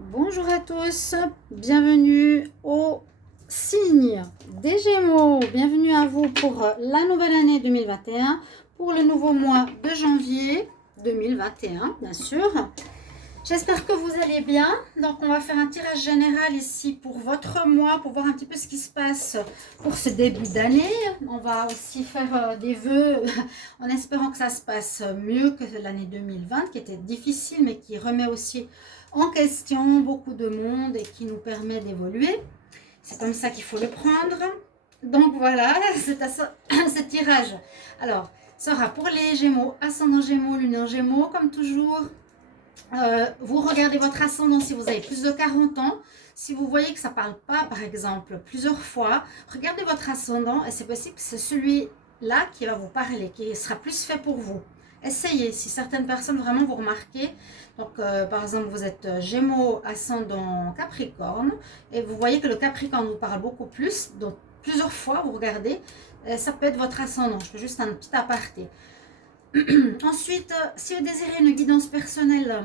Bonjour à tous, bienvenue au signe des Gémeaux. Bienvenue à vous pour la nouvelle année 2021, pour le nouveau mois de janvier 2021, bien sûr. J'espère que vous allez bien. Donc, on va faire un tirage général ici pour votre mois, pour voir un petit peu ce qui se passe pour ce début d'année. On va aussi faire des vœux en espérant que ça se passe mieux que l'année 2020, qui était difficile, mais qui remet aussi en question beaucoup de monde et qui nous permet d'évoluer. C'est comme ça qu'il faut le prendre. Donc voilà, c'est à ce tirage. Alors, sera pour les Gémeaux, ascendant Gémeaux, lune en Gémeaux, comme toujours. Vous regardez votre ascendant si vous avez plus de 40 ans. Si vous voyez que ça ne parle pas, par exemple, plusieurs fois, regardez votre ascendant et c'est possible que c'est celui-là qui va vous parler, qui sera plus fait pour vous. Essayez, si certaines personnes vraiment vous remarquez. Donc, par exemple, vous êtes Gémeaux, ascendant Capricorne, et vous voyez que le Capricorne vous parle beaucoup plus. Donc, plusieurs fois, vous regardez, ça peut être votre ascendant. Je fais juste un petit aparté. Ensuite, si vous désirez une guidance personnelle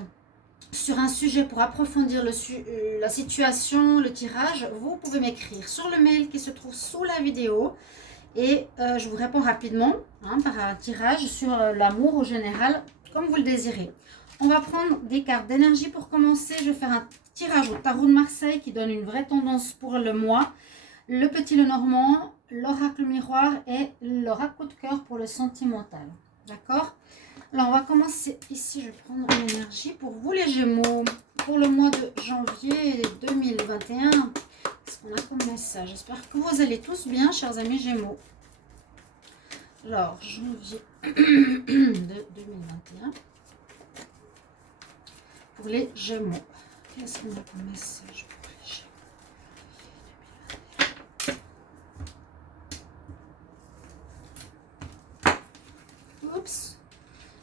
sur un sujet pour approfondir la situation, le tirage, vous pouvez m'écrire sur le mail qui se trouve sous la vidéo et je vous réponds rapidement par un tirage sur l'amour au général, comme vous le désirez. On va prendre des cartes d'énergie pour commencer. Je vais faire un tirage au tarot de Marseille qui donne une vraie tendance pour le mois. Le petit Lenormand, l'oracle miroir et l'oracle coup de cœur pour le sentimental. D'accord? Alors, on va commencer ici. Je vais prendre une énergie pour vous, les Gémeaux, pour le mois de janvier 2021. Qu'est-ce qu'on a comme message? J'espère que vous allez tous bien, chers amis Gémeaux. Alors, janvier de 2021 pour les Gémeaux. Qu'est-ce qu'on a comme message pour les Gémeaux? Oups,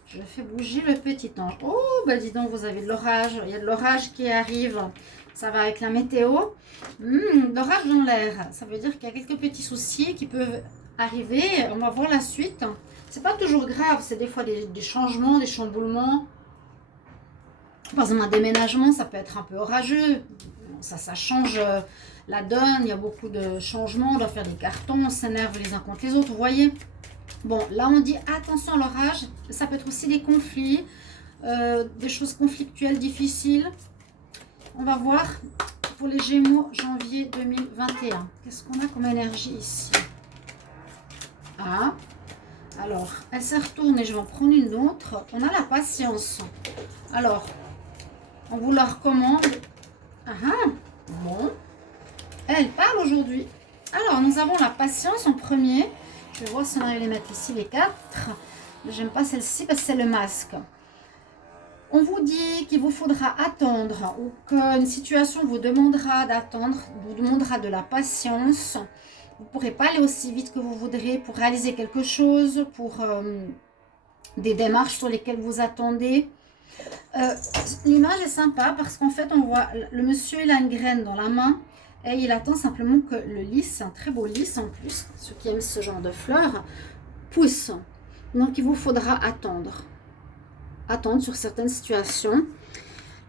je fais bouger le petit ange. Oh, bah dis donc, vous avez de l'orage. Il y a de l'orage qui arrive. Ça va avec la météo. L'orage dans l'air. Ça veut dire qu'il y a quelques petits soucis qui peuvent arriver. On va voir la suite. C'est pas toujours grave. C'est des fois des changements, des chamboulements. Par exemple, un déménagement, ça peut être un peu orageux. Ça change la donne. Il y a beaucoup de changements. On doit faire des cartons. On s'énerve les uns contre les autres. Vous voyez? Bon, là on dit attention à l'orage, ça peut être aussi des conflits, des choses conflictuelles difficiles. On va voir pour les Gémeaux janvier 2021. Qu'est-ce qu'on a comme énergie ici? Ah, alors, elle s'est retournée, je vais en prendre une autre. On a la patience. Alors, on vous la recommande. Ah, bon, elle parle aujourd'hui. Alors, nous avons la patience en premier. Je vais voir si on arrive à les mettre ici, les quatre. J'aime pas celle-ci parce que c'est le masque. On vous dit qu'il vous faudra attendre ou qu'une situation vous demandera d'attendre, vous demandera de la patience. Vous ne pourrez pas aller aussi vite que vous voudrez pour réaliser quelque chose, pour des démarches sur lesquelles vous attendez. L'image est sympa parce qu'en fait, on voit le monsieur, il a une graine dans la main. Et il attend simplement que le lys, un très beau lys en plus, ceux qui aiment ce genre de fleurs, pousse. Donc il vous faudra attendre. Attendre sur certaines situations.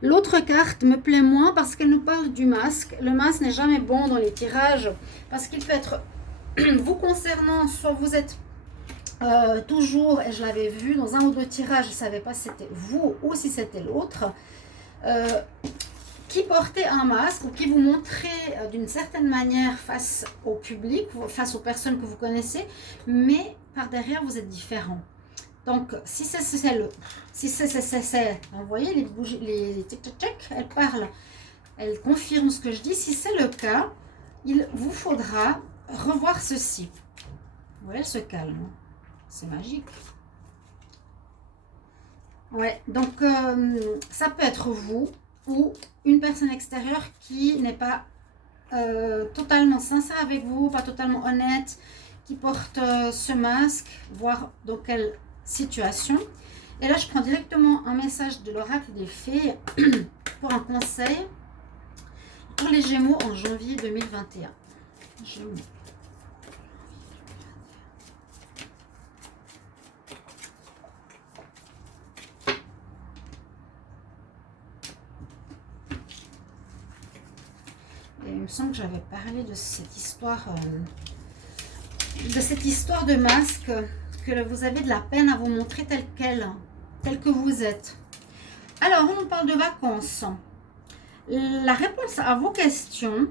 L'autre carte me plaît moins parce qu'elle nous parle du masque. Le masque n'est jamais bon dans les tirages parce qu'il peut être vous concernant, soit vous êtes toujours, et je l'avais vu dans un ou deux tirages, je ne savais pas si c'était vous ou si c'était l'autre, qui portait un masque ou qui vous montrait d'une certaine manière face au public, face aux personnes que vous connaissez, mais par derrière vous êtes différent. Donc, si c'est le... Si c'est... Vous voyez, les bougies, les tic-tac-tac, elles parlent. Elles confirment ce que je dis. Si c'est le cas, il vous faudra revoir ceci. Vous voyez, elle se calme. C'est magique. Ouais, donc ça peut être vous ou une personne extérieure qui n'est pas totalement sincère avec vous, pas totalement honnête, qui porte ce masque, voir dans quelle situation. Et là, je prends directement un message de l'oracle des fées pour un conseil pour les Gémeaux en janvier 2021. Gémeaux. Et il me semble que j'avais parlé de cette histoire de masque, que vous avez de la peine à vous montrer tel que vous êtes. Alors, on nous parle de vacances. La réponse à vos questions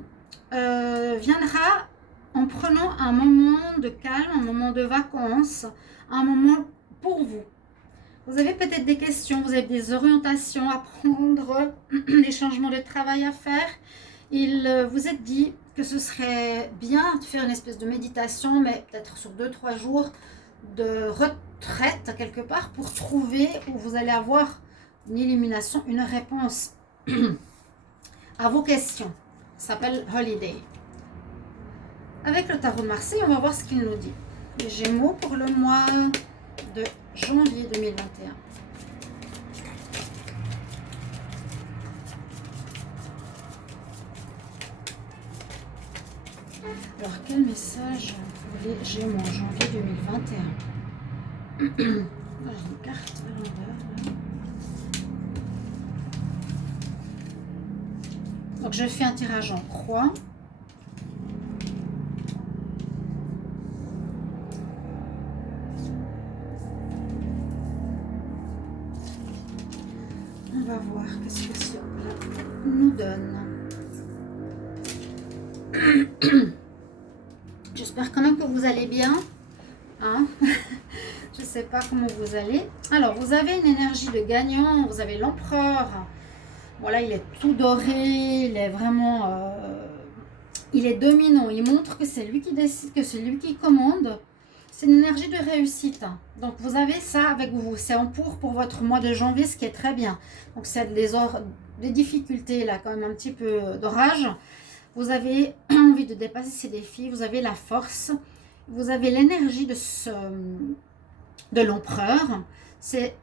viendra en prenant un moment de calme, un moment de vacances, un moment pour vous. Vous avez peut-être des questions, vous avez des orientations à prendre, des changements de travail à faire. Il vous est dit que ce serait bien de faire une espèce de méditation, mais peut-être sur 2-3 jours de retraite quelque part pour trouver où vous allez avoir une illumination, une réponse à vos questions. Ça s'appelle Holiday. Avec le tarot de Marseille, on va voir ce qu'il nous dit. Les Gémeaux pour le mois de janvier 2021. Alors, quel message pour les Gémeaux en janvier 2021? J'ai une carte à l'envers. Donc, je fais un tirage en croix. On va voir qu'est-ce que cela nous donne. J'espère quand même que vous allez bien. Hein. Je ne sais pas comment vous allez. Alors, vous avez une énergie de gagnant. Vous avez l'empereur. Voilà, il est tout doré. Il est vraiment... il est dominant. Il montre que c'est lui qui décide, que c'est lui qui commande. C'est une énergie de réussite. Donc, vous avez ça avec vous. C'est en pour votre mois de janvier, ce qui est très bien. Donc, c'est des difficultés, là, quand même un petit peu d'orage. Vous avez envie de dépasser ces défis. Vous avez la force. Vous avez l'énergie de l'empereur. C'est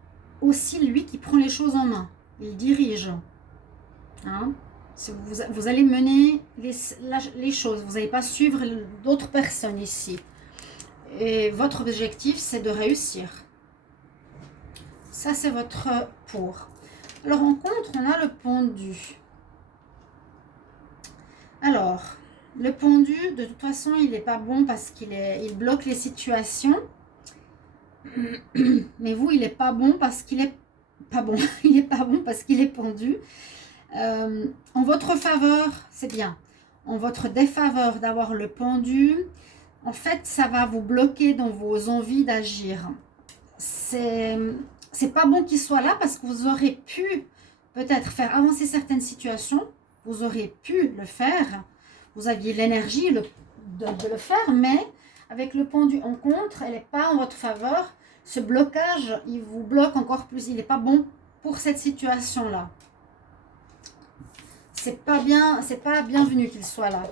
aussi lui qui prend les choses en main. Il dirige. Hein? Vous allez mener les choses. Vous n'allez pas suivre d'autres personnes ici. Et votre objectif, c'est de réussir. Ça, c'est votre pour. Alors, en contre, on a le pendu. Alors, le pendu, de toute façon, il n'est pas bon parce qu'il bloque les situations. Mais vous, il n'est pas bon parce qu'il est pas bon. Il n'est pas bon parce qu'il est pendu. En votre faveur, c'est bien. En votre défaveur d'avoir le pendu, en fait, ça va vous bloquer dans vos envies d'agir. C'est pas bon qu'il soit là parce que vous aurez pu peut-être faire avancer certaines situations. Vous aurez pu le faire. Vous aviez l'énergie de le faire, mais avec le pendu en contre, elle n'est pas en votre faveur. Ce blocage, il vous bloque encore plus. Il n'est pas bon pour cette situation-là. C'est pas bienvenu qu'il soit là.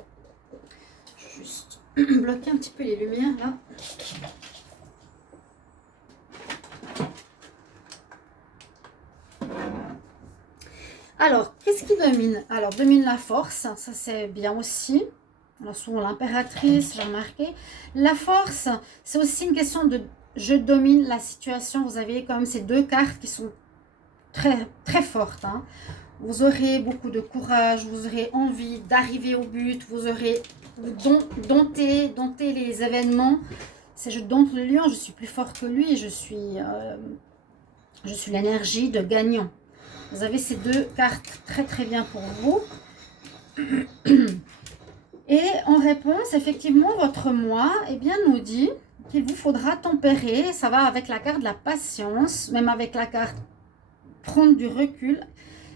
Juste bloquer un petit peu les lumières là. Alors, qu'est-ce qui domine? Alors, domine la force, ça c'est bien aussi. Alors, souvent l'impératrice, j'ai remarqué. La force, c'est aussi une question de je domine la situation. Vous avez quand même ces deux cartes qui sont très, très fortes. Hein. Vous aurez beaucoup de courage, vous aurez envie d'arriver au but, vous aurez dompter les événements. C'est je dompte le lion, je suis plus fort que lui, je suis l'énergie de gagnant. Vous avez ces deux cartes très très bien pour vous. Et en réponse, effectivement, votre moi nous dit qu'il vous faudra tempérer. Ça va avec la carte de la patience, même avec la carte prendre du recul.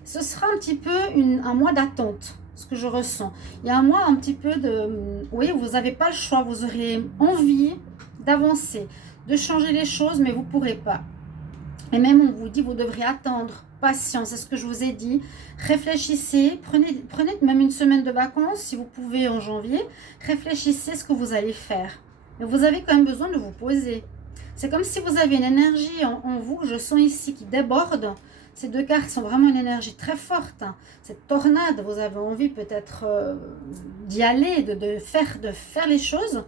Ce sera un petit peu un mois d'attente, ce que je ressens. Il y a un mois un petit peu de... Oui, vous n'avez pas le choix. Vous aurez envie d'avancer, de changer les choses, mais vous ne pourrez pas. Et même on vous dit, vous devrez attendre. Patience, c'est ce que je vous ai dit. Réfléchissez, prenez même une semaine de vacances, si vous pouvez en janvier. Réfléchissez ce que vous allez faire. Mais vous avez quand même besoin de vous poser. C'est comme si vous avez une énergie en vous, je sens ici, qui déborde. Ces deux cartes sont vraiment une énergie très forte. Cette tornade, vous avez envie peut-être d'y aller, de faire les choses.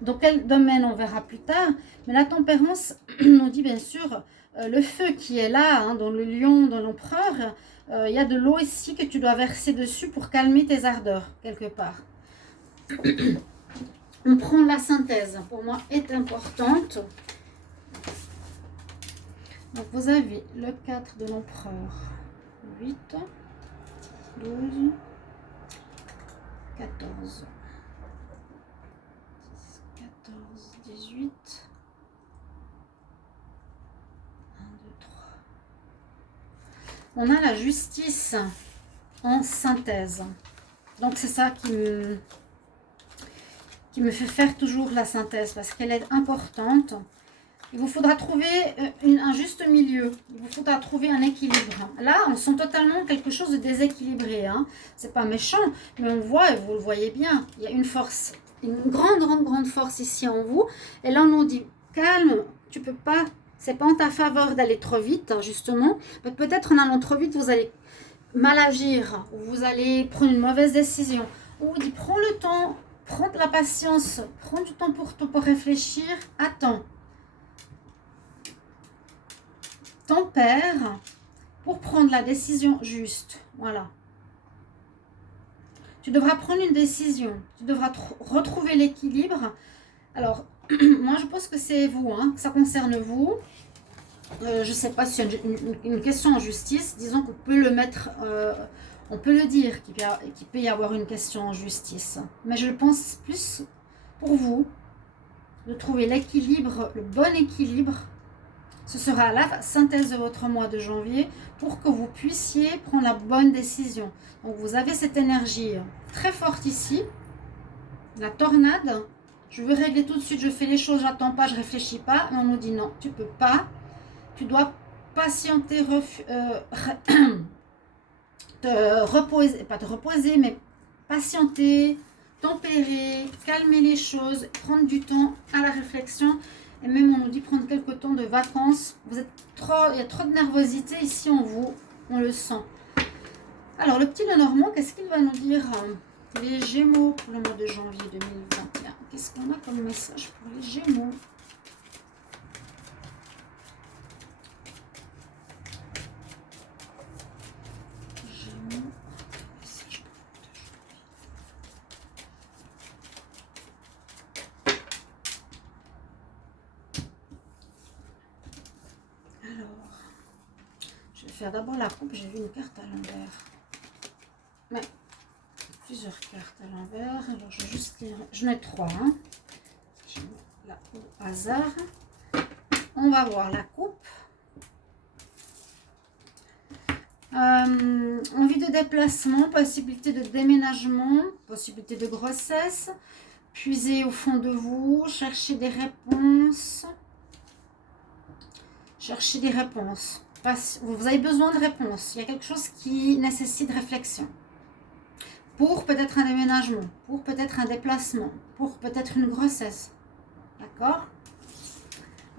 Dans quel domaine, on verra plus tard. Mais la tempérance nous dit bien sûr le feu qui est là, hein, dans le lion, dans l'empereur. Il y a de l'eau ici que tu dois verser dessus pour calmer tes ardeurs, quelque part. On prend la synthèse, pour moi, est importante. Donc, vous avez le 4 de l'empereur. 8, 12, 14, 14, 18, 1, 2, 3. On a la justice en synthèse. Donc, c'est ça qui me fait faire toujours la synthèse parce qu'elle est importante. Il vous faudra trouver un juste milieu. Il vous faudra trouver un équilibre. Là, on sent totalement quelque chose de déséquilibré. Hein. C'est pas méchant, mais on voit, et vous le voyez bien, il y a une force, une grande force ici en vous. Et là, on nous dit, calme, tu peux pas, c'est pas en ta faveur d'aller trop vite, justement. Peut-être en allant trop vite, vous allez mal agir, ou vous allez prendre une mauvaise décision. Ou dit, prends le temps, prends de la patience, prends du temps pour réfléchir, attends. Tempère pour prendre la décision juste. Voilà. Tu devras prendre une décision. Tu devras retrouver l'équilibre. Alors, moi, je pense que c'est vous, hein, que ça concerne vous. Je ne sais pas si c'est une question en justice. Disons qu'on peut le mettre, on peut le dire qu'il peut y avoir une question en justice. Mais je pense plus pour vous de trouver l'équilibre, le bon équilibre. Ce sera la synthèse de votre mois de janvier pour que vous puissiez prendre la bonne décision. Donc, vous avez cette énergie très forte ici. La tornade. Je veux régler tout de suite. Je fais les choses, j'attends pas, je réfléchis pas. Mais on nous dit non, tu peux pas. Tu dois patienter, te reposer, pas te reposer, mais patienter, tempérer, calmer les choses, prendre du temps à la réflexion. Et même on nous dit prendre quelques temps de vacances. Vous êtes trop, il y a trop de nervosité ici en vous, on le sent. Alors le petit Lenormand, qu'est-ce qu'il va nous dire? Les Gémeaux pour le mois de janvier 2021. Qu'est-ce qu'on a comme message pour les Gémeaux? Faire d'abord la coupe, j'ai vu une carte à l'envers. Ouais, plusieurs cartes à l'envers. Alors je vais juste lire. Je mets 3. Hein. Je mets là au hasard. On va voir la coupe. Envie de déplacement, possibilité de déménagement, possibilité de grossesse. Puisez au fond de vous, cherchez des réponses. Cherchez des réponses. Vous avez besoin de réponses. Il y a quelque chose qui nécessite réflexion. Pour peut-être un déménagement, pour peut-être un déplacement, pour peut-être une grossesse. D'accord?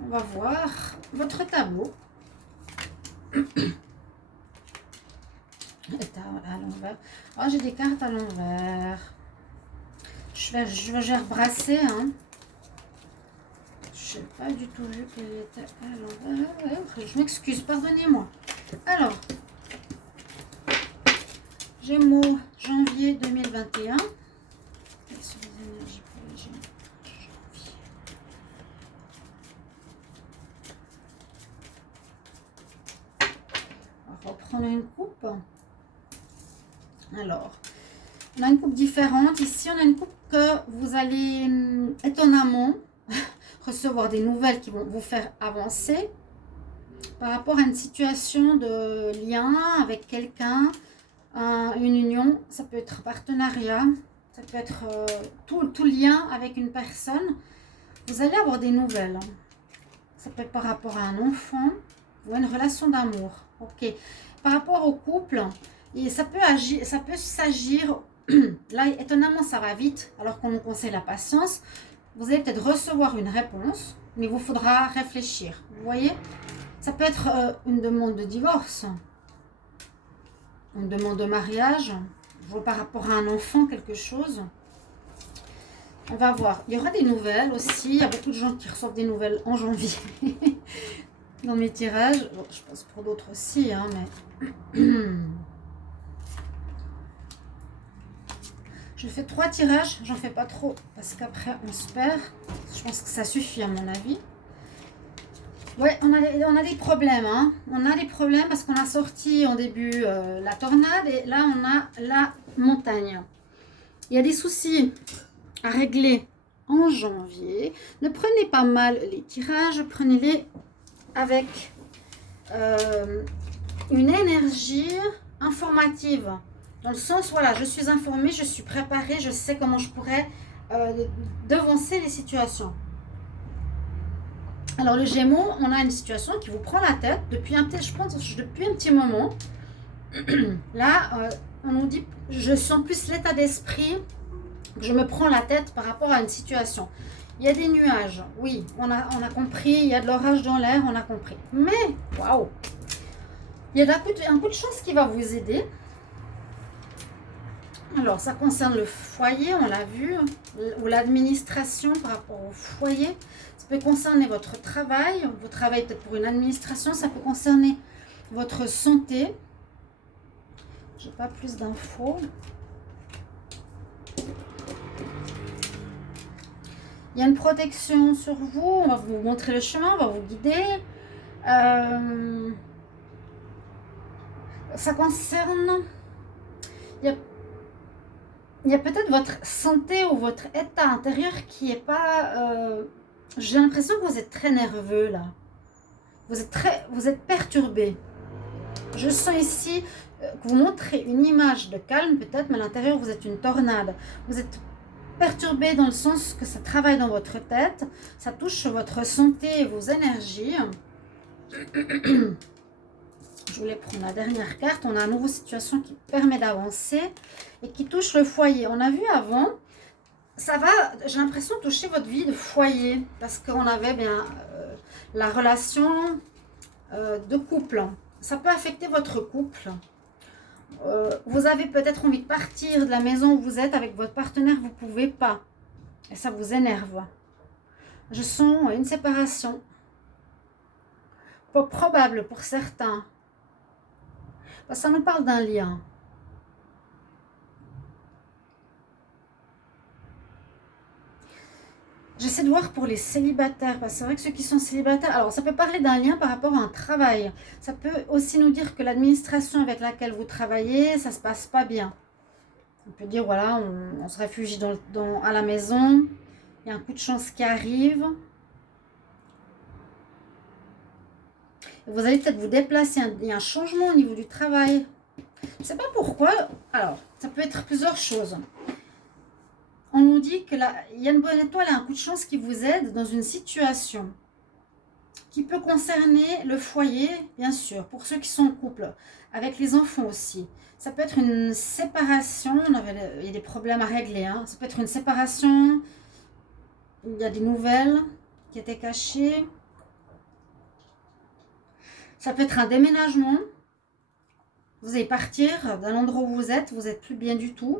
On va voir votre tableau. À l'envers. Oh, j'ai des cartes à l'envers. Je vais rebrasser. Hein. Je n'ai pas du tout vu qu'elle était à l'envers. Je m'excuse, pardonnez-moi. Alors, Gémeaux, janvier 2021. Quelles sont les énergies pour les Gémeaux? Janvier. On va reprendre une coupe. Alors, on a une coupe différente. Ici, on a une coupe que vous allez étonnamment recevoir des nouvelles qui vont vous faire avancer par rapport à une situation de lien avec quelqu'un, une union, ça peut être partenariat, ça peut être tout lien avec une personne. Vous allez avoir des nouvelles. Ça peut être par rapport à un enfant ou une relation d'amour. Ok. Par rapport au couple, et ça peut s'agir. Là, étonnamment, ça va vite, alors qu'on nous conseille la patience. Vous allez peut-être recevoir une réponse, mais il vous faudra réfléchir. Vous voyez? Ça peut être une demande de divorce, une demande de mariage, je vois par rapport à un enfant quelque chose. On va voir. Il y aura des nouvelles aussi. Il y a beaucoup de gens qui reçoivent des nouvelles en janvier. dans mes tirages. Bon, je pense pour d'autres aussi, hein, mais... Je fais 3 tirages, j'en fais pas trop, parce qu'après on se perd. Je pense que ça suffit à mon avis. Ouais, on a des problèmes, hein. On a des problèmes parce qu'on a sorti en début la tornade et là on a la montagne. Il y a des soucis à régler en janvier. Ne prenez pas mal les tirages, prenez-les avec une énergie informative. Dans le sens, voilà, je suis informée, je suis préparée, je sais comment je pourrais devancer les situations. Alors, le Gémeaux, on a une situation qui vous prend la tête depuis un petit moment. Là, on nous dit, je sens plus l'état d'esprit que je me prends la tête par rapport à une situation. Il y a des nuages, oui, on a compris, il y a de l'orage dans l'air, on a compris. Mais, waouh, il y a un coup de chance qui va vous aider. Alors, ça concerne le foyer, on l'a vu, ou l'administration par rapport au foyer. Ça peut concerner votre travail. Vous travaillez peut-être pour une administration. Ça peut concerner votre santé. Je n'ai pas plus d'infos. Il y a une protection sur vous. On va vous montrer le chemin, on va vous guider. Ça concerne... Il y a peut-être votre santé ou votre état intérieur qui est pas... J'ai l'impression que vous êtes très nerveux là. Vous êtes perturbé. Je sens ici que vous montrez une image de calme peut-être, mais à l'intérieur vous êtes une tornade. Vous êtes perturbé dans le sens que ça travaille dans votre tête. Ça touche votre santé et vos énergies. Je voulais prendre la dernière carte. On a une nouvelle situation qui permet d'avancer et qui touche le foyer. On a vu avant, ça va, j'ai l'impression, toucher votre vie de foyer parce qu'on avait bien la relation de couple. Ça peut affecter votre couple. Vous avez peut-être envie de partir de la maison où vous êtes avec votre partenaire, vous ne pouvez pas. Et ça vous énerve. Je sens une séparation. Probable pour certains. Ça nous parle d'un lien. J'essaie de voir pour les célibataires, parce que c'est vrai que ceux qui sont célibataires, alors ça peut parler d'un lien par rapport à un travail. Ça peut aussi nous dire que l'administration avec laquelle vous travaillez, ça ne se passe pas bien. On peut dire, voilà, on se réfugie à la maison, il y a un coup de chance qui arrive. Vous allez peut-être vous déplacer, il y a un changement au niveau du travail. Je ne sais pas pourquoi. Alors, ça peut être plusieurs choses. On nous dit que il y a une bonne étoile et un coup de chance qui vous aide dans une situation qui peut concerner le foyer, bien sûr, pour ceux qui sont en couple, avec les enfants aussi. Ça peut être une séparation, il y a des problèmes à régler. Hein. Ça peut être une séparation, il y a des nouvelles qui étaient cachées. Ça peut être un déménagement. Vous allez partir d'un endroit où vous n'êtes plus bien du tout.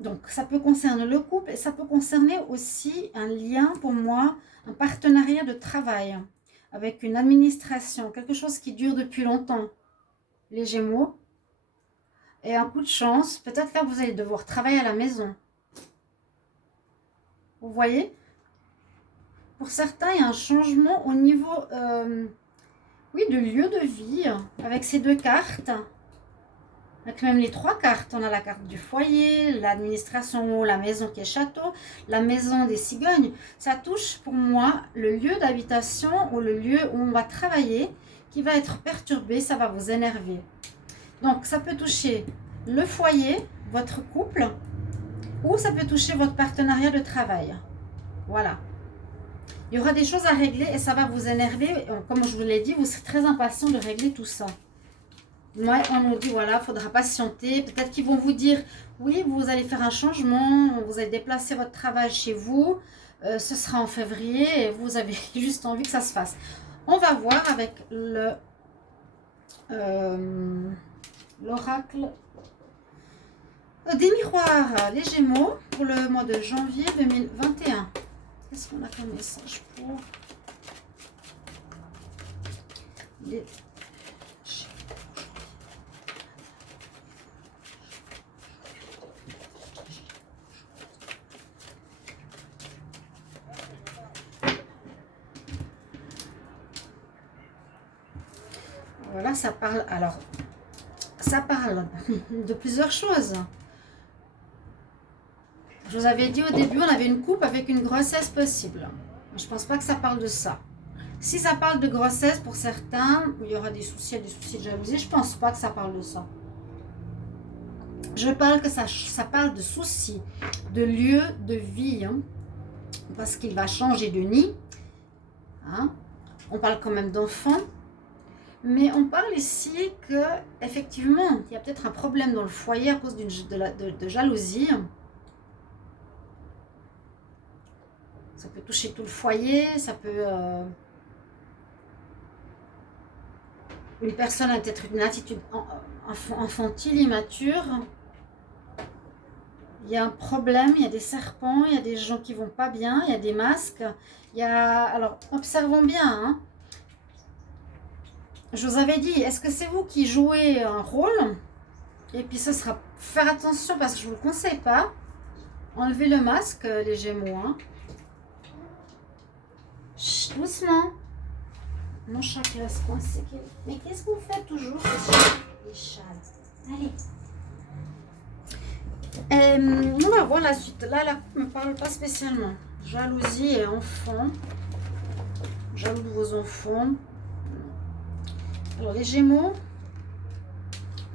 Donc, ça peut concerner le couple et ça peut concerner aussi un lien pour moi, un partenariat de travail avec une administration, quelque chose qui dure depuis longtemps, les Gémeaux. Et un coup de chance, peut-être là vous allez devoir travailler à la maison. Vous voyez ? Pour certains, il y a un changement au niveau oui, de lieu de vie avec ces deux cartes. Avec même les 3 cartes. On a la carte du foyer, l'administration, la maison qui est château, la maison des cigognes. Ça touche pour moi le lieu d'habitation ou le lieu où on va travailler qui va être perturbé, ça va vous énerver. Donc ça peut toucher le foyer, votre couple, ou ça peut toucher votre partenariat de travail. Voilà. Il y aura des choses à régler et ça va vous énerver. Comme je vous l'ai dit, vous serez très impatient de régler tout ça. Moi, on nous dit, voilà, il faudra patienter. Peut-être qu'ils vont vous dire, oui, vous allez faire un changement, vous allez déplacer votre travail chez vous. Ce sera en février et vous avez juste envie que ça se fasse. On va voir avec l'oracle des miroirs, les Gémeaux, pour le mois de janvier 2021. Qu'est-ce qu'on a comme message pour Voilà, ça parle. Alors, ça parle de plusieurs choses. Je vous avais dit au début, on avait une coupe avec une grossesse possible. Je ne pense pas que ça parle de ça. Si ça parle de grossesse, pour certains, il y aura des soucis de jalousie. Je ne pense pas que ça parle de ça. Je parle que ça parle de soucis, de lieu de vie. Hein, parce qu'il va changer de nid. Hein, on parle quand même d'enfants. Mais on parle ici que effectivement, il y a peut-être un problème dans le foyer à cause de jalousie. Ça peut toucher tout le foyer, ça peut... une personne a peut-être une attitude infantile, immature. Il y a un problème, il y a des serpents, il y a des gens qui vont pas bien, il y a des masques. Il y a... Alors, observons bien, hein. Je vous avais dit, est-ce que c'est vous qui jouez un rôle? Et puis ce sera faire attention parce que je ne vous le conseille pas. Enlevez le masque, les Gémeaux. Hein. Chut, doucement. Mon chat qui reste coincé. Mais qu'est-ce que vous faites toujours, les chats? Allez. On va voir la suite. Là, la coupe ne me parle pas spécialement. Jalousie et enfants. Jaloux de vos enfants. Alors, les Gémeaux,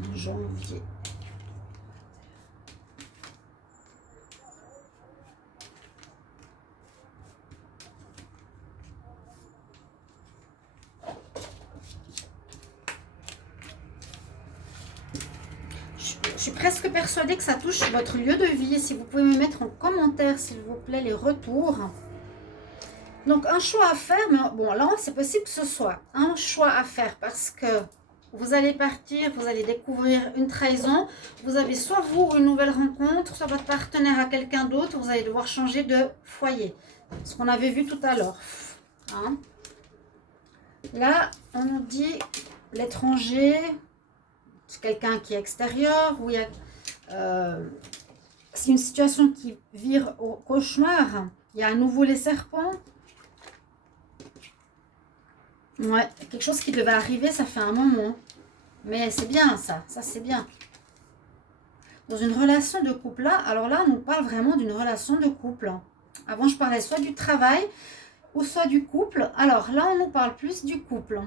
en janvier. Je suis presque persuadée que ça touche votre lieu de vie. Si vous pouvez me mettre en commentaire, s'il vous plaît, les retours. Donc, un choix à faire, mais bon, là, c'est possible que ce soit un choix à faire parce que vous allez partir, vous allez découvrir une trahison. Vous avez soit vous une nouvelle rencontre, soit votre partenaire à quelqu'un d'autre. Vous allez devoir changer de foyer. Ce qu'on avait vu tout à l'heure. Hein? Là, on nous dit l'étranger, c'est quelqu'un qui est extérieur, ou il y a... c'est une situation qui vire au cauchemar. Il y a à nouveau les serpents. Ouais, quelque chose qui devait arriver, ça fait un moment. Mais c'est bien ça c'est bien. Dans une relation de couple, là, alors là, on nous parle vraiment d'une relation de couple. Avant, je parlais soit du travail ou soit du couple. Alors là, on nous parle plus du couple.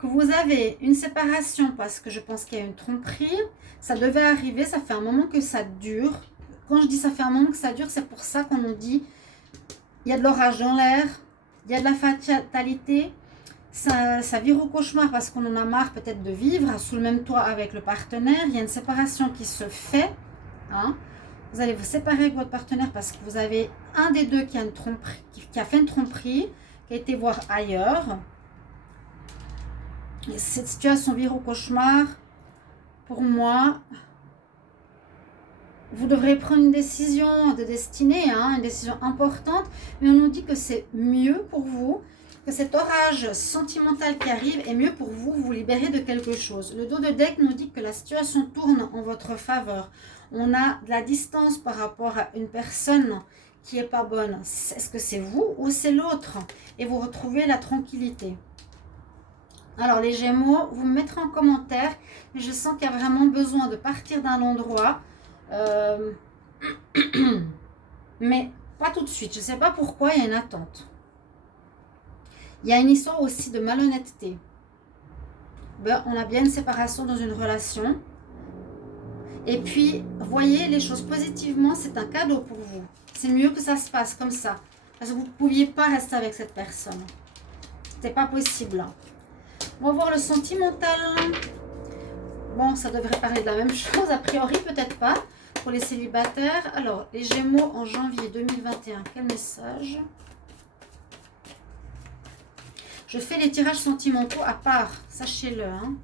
Que vous avez une séparation parce que je pense qu'il y a une tromperie. Ça devait arriver, ça fait un moment que ça dure. Quand je dis ça fait un moment que ça dure, c'est pour ça qu'on nous dit il y a de l'orage dans l'air, il y a de la fatalité. Ça vire au cauchemar parce qu'on en a marre peut-être de vivre sous le même toit avec le partenaire. Il y a une séparation qui se fait. Hein. Vous allez vous séparer avec votre partenaire parce que vous avez un des deux qui a, qui a fait une tromperie, qui a été voir ailleurs. Et cette situation vire au cauchemar. Pour moi, vous devrez prendre une décision de destinée, hein, une décision importante. Mais on nous dit que c'est mieux pour vous. Que cet orage sentimental qui arrive est mieux pour vous, vous libérer de quelque chose. Le dos de deck nous dit que la situation tourne en votre faveur. On a de la distance par rapport à une personne qui n'est pas bonne. Est-ce que c'est vous ou c'est l'autre? Et vous retrouvez la tranquillité. Alors les Gémeaux, vous me mettrez en commentaire. Mais je sens qu'il y a vraiment besoin de partir d'un endroit. Mais pas tout de suite. Je ne sais pas pourquoi, il y a une attente. Il y a une histoire aussi de malhonnêteté. Ben, on a bien une séparation dans une relation. Et puis, voyez les choses positivement, c'est un cadeau pour vous. C'est mieux que ça se passe comme ça. Parce que vous ne pouviez pas rester avec cette personne. C'était pas possible. On va voir le sentimental. Bon, ça devrait parler de la même chose. A priori, peut-être pas. Pour les célibataires. Alors, les Gémeaux en janvier 2021. Quel message ? Je fais les tirages sentimentaux à part, sachez-le. Hein.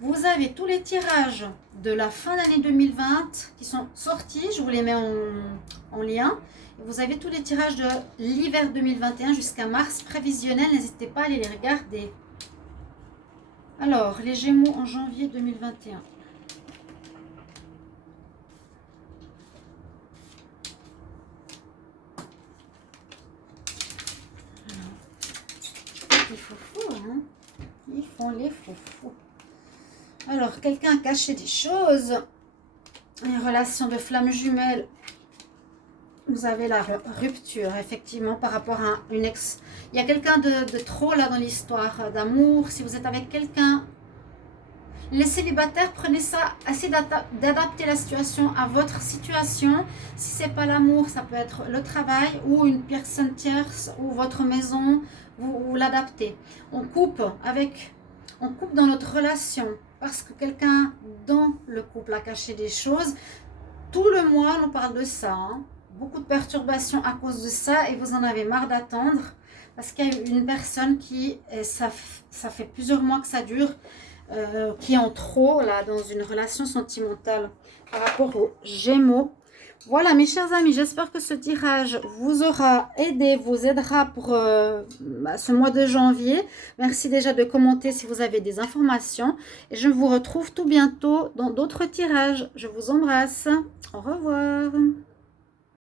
Vous avez tous les tirages de la fin d'année 2020 qui sont sortis. Je vous les mets en lien. Vous avez tous les tirages de l'hiver 2021 jusqu'à mars prévisionnel. N'hésitez pas à aller les regarder. Alors, les Gémeaux en janvier 2021. Les foufous, hein? Ils font les foufous. Alors, quelqu'un a caché des choses. Une relation de flamme jumelle. Vous avez la rupture, effectivement, par rapport à une ex. Il y a quelqu'un de trop là dans l'histoire d'amour. Si vous êtes avec quelqu'un, les célibataires, prenez ça, essayez d'adapter la situation à votre situation. Si ce n'est pas l'amour, ça peut être le travail ou une personne tierce ou votre maison, vous l'adaptez. On coupe dans notre relation parce que quelqu'un dans le couple a caché des choses. Tout le mois, on parle de ça, hein. Beaucoup de perturbations à cause de ça et vous en avez marre d'attendre parce qu'il y a une personne qui, ça fait plusieurs mois que ça dure, qui est en trop là dans une relation sentimentale par rapport aux Gémeaux. Voilà mes chers amis, j'espère que ce tirage vous aura aidé, vous aidera pour ce mois de janvier. Merci déjà de commenter si vous avez des informations et je vous retrouve tout bientôt dans d'autres tirages. Je vous embrasse, au revoir.